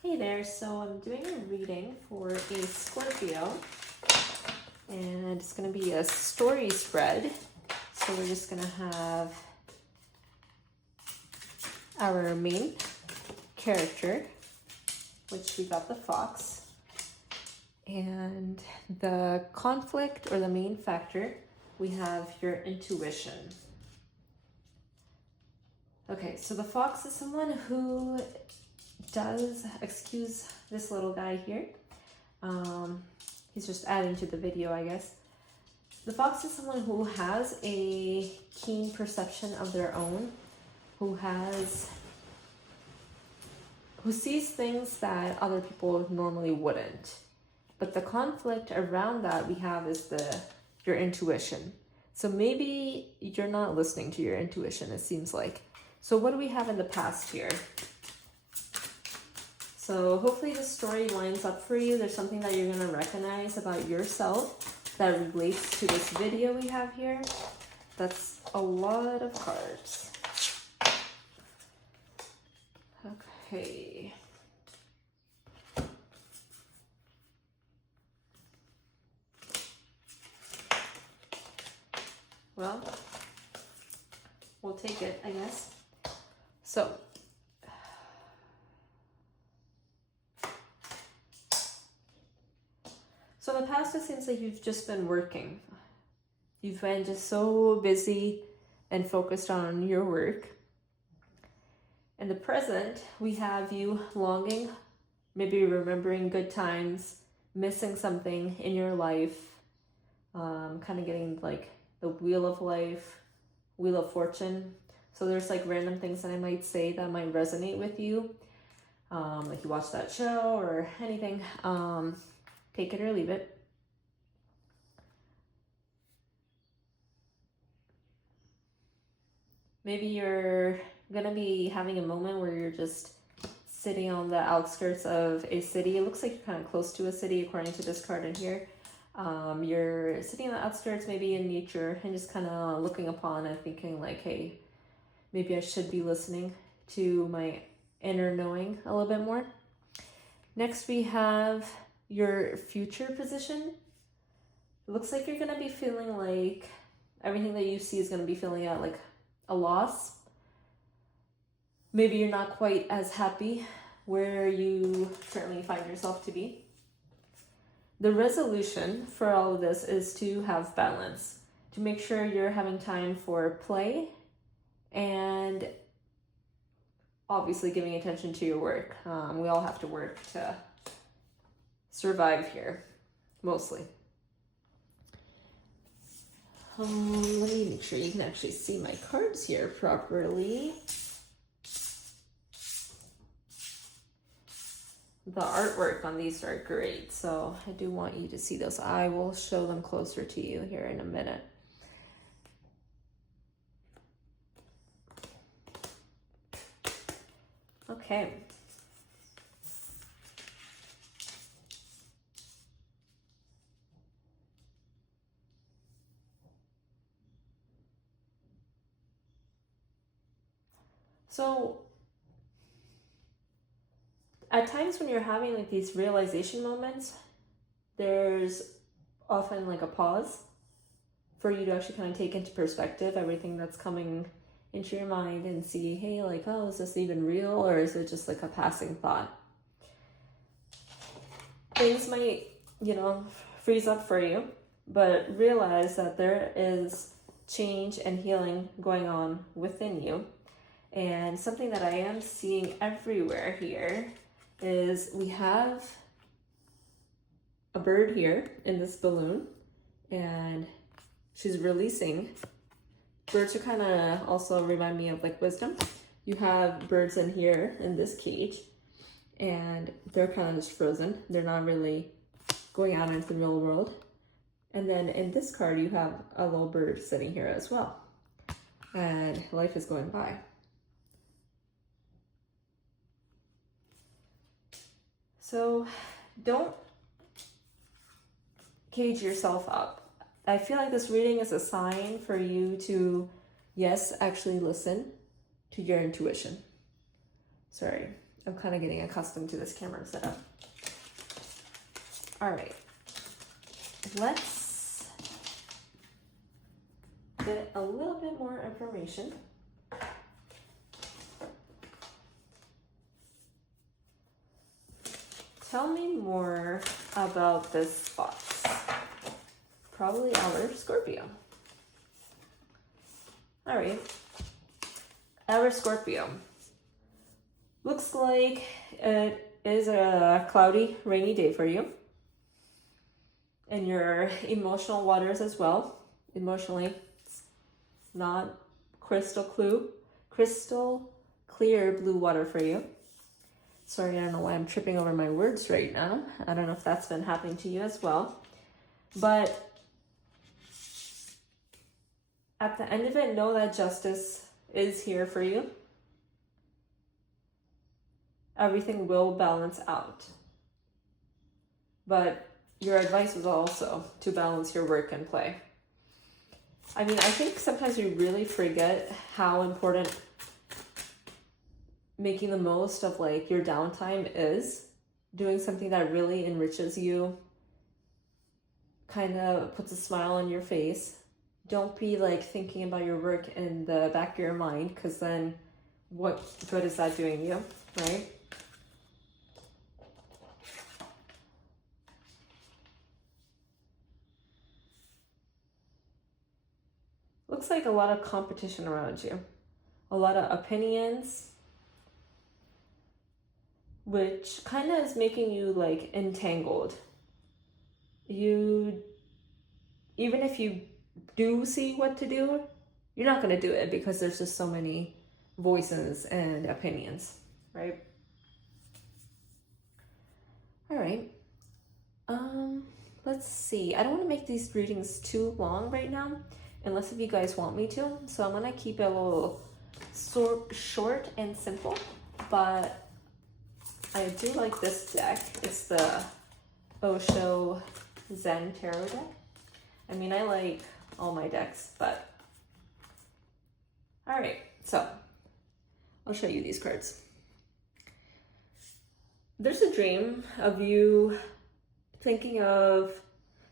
Hey there, so I'm doing a reading for a Scorpio, and it's going to be a story spread. So we're just going to have our main character, which we got the fox, and the conflict or the main factor, we have your intuition. Okay, so the fox is someone who does, excuse this little guy here, he's just adding to the video, I guess. The fox is someone who has a keen perception of their own, who sees things that other people normally wouldn't. But the conflict around that we have is your intuition. So maybe you're not listening to your intuition, it seems like. So what do we have in the past here? So hopefully this story lines up for you. There's something that you're going to recognize about yourself that relates to this video we have here. That's a lot of cards. Okay. Well, we'll take it, I guess. So, in the past, it seems like you've just been working. You've been just so busy and focused on your work. In the present, we have you longing, maybe remembering good times, missing something in your life, kind of getting like the wheel of life, wheel of fortune. So there's like random things that I might say that might resonate with you. Like you watch that show or anything. Take it or leave it. Maybe you're gonna be having a moment where you're just sitting on the outskirts of a city. It looks like you're kind of close to a city according to this card in here. You're sitting on the outskirts, maybe in nature, and just kind of looking upon and thinking like, hey, maybe I should be listening to my inner knowing a little bit more. Next we have your future position. It looks like you're going to be feeling like everything that you see is going to be feeling at like a loss. Maybe you're not quite as happy where you currently find yourself to be. The resolution for all of this is to have balance, to make sure you're having time for play and obviously giving attention to your work. We all have to work to survive here, mostly. Let me make sure you can actually see my cards here properly. The artwork on these are great, so I do want you to see those. I will show them closer to you here in a minute. Okay. So at times when you're having like these realization moments, there's often like a pause for you to actually kind of take into perspective everything that's coming into your mind and see, hey, like, oh, is this even real, or is it just like a passing thought? Things might, freeze up for you, but realize that there is change and healing going on within you. And something that I am seeing everywhere here is we have a bird here in this balloon, and she's releasing. Birds are kind of also remind me of like wisdom. You have birds in here in this cage, and they're kind of just frozen. They're not really going out into the real world. And then in this card, you have a little bird sitting here as well. And life is going by. So don't cage yourself up. I feel like this reading is a sign for you to, yes, actually listen to your intuition. Sorry, I'm kind of getting accustomed to this camera setup. All right, let's get a little bit more information. Tell me more about this box. Probably our Scorpio. All right, our Scorpio. Looks like it is a cloudy, rainy day for you. And your emotional waters as well. Emotionally, it's not crystal clear blue water for you. Sorry, I don't know why I'm tripping over my words right now. I don't know if that's been happening to you as well. But at the end of it, know that justice is here for you. Everything will balance out. But your advice was also to balance your work and play. I mean, I think sometimes we really forget how important making the most of like your downtime is. Doing something that really enriches you, kind of puts a smile on your face. Don't be like thinking about your work in the back of your mind, because then what good is that doing you, right? Looks like a lot of competition around you, a lot of opinions, which kind of is making you like entangled. Even if you do see what to do, you're not going to do it because there's just so many voices and opinions, right? All right. Let's see. I don't want to make these readings too long right now, unless if you guys want me to. So I'm gonna keep it a little short and simple, but I do like this deck. It's the Osho Zen Tarot deck. I mean, I like all my decks, but all right, so I'll show you these cards. There's a dream of you thinking of,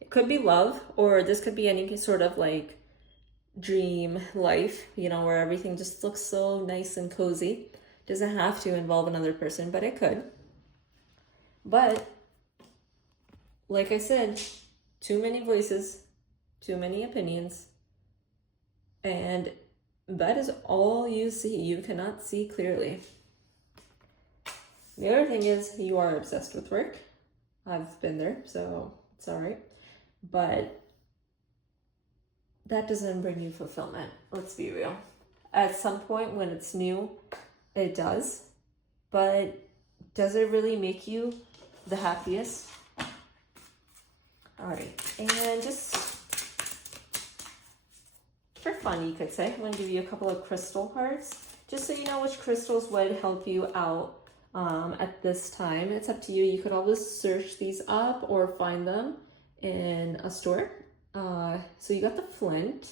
it could be love, or this could be any sort of like dream life, you know, where everything just looks so nice and cozy. Doesn't have to involve another person, but it could. But like I said, too many voices, too many opinions, and that is all you see. You cannot see clearly. The other thing is you are obsessed with work. I've been there, so it's all right. But that doesn't bring you fulfillment. Let's be real. At some point when it's new, it does. But does it really make you the happiest? All right. And just for fun, you could say, I'm going to give you a couple of crystal cards, just so you know which crystals would help you out at this time. It's up to you. You could always search these up or find them in a store. So you got the flint,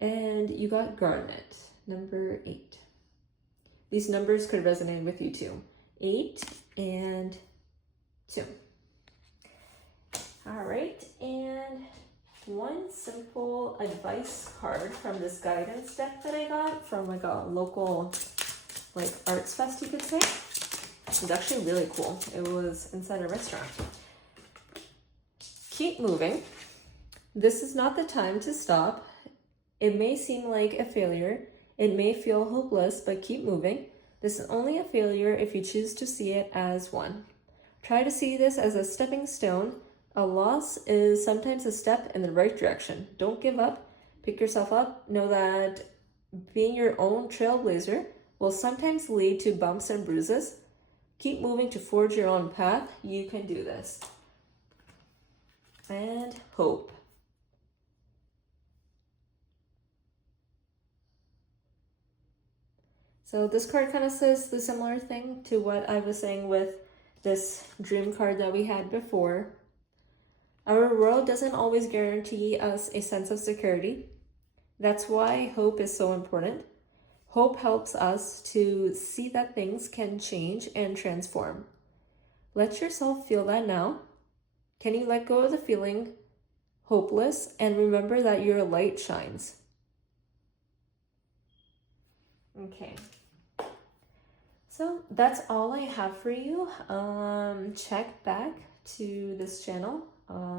and you got garnet, number 8. These numbers could resonate with you too. 8 and 2. All right, and one simple advice card from this guidance deck that I got from like a local like arts fest, you could say. It's actually really cool. It was inside a restaurant. Keep moving. This is not the time to stop. It may seem like a failure. It may feel hopeless, but keep moving. This is only a failure if you choose to see it as one. Try to see this as a stepping stone. A loss is sometimes a step in the right direction. Don't give up. Pick yourself up. Know that being your own trailblazer will sometimes lead to bumps and bruises. Keep moving to forge your own path. You can do this. And hope. So this card kind of says the similar thing to what I was saying with this dream card that we had before. Our world doesn't always guarantee us a sense of security. That's why hope is so important. Hope helps us to see that things can change and transform. Let yourself feel that now. Can you let go of the feeling hopeless and remember that your light shines? Okay. So that's all I have for you. Check back to this channel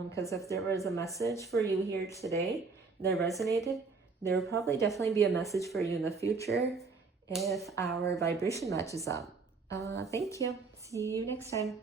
because if there was a message for you here today that resonated, there will probably definitely be a message for you in the future if our vibration matches up. Thank you. See you next time.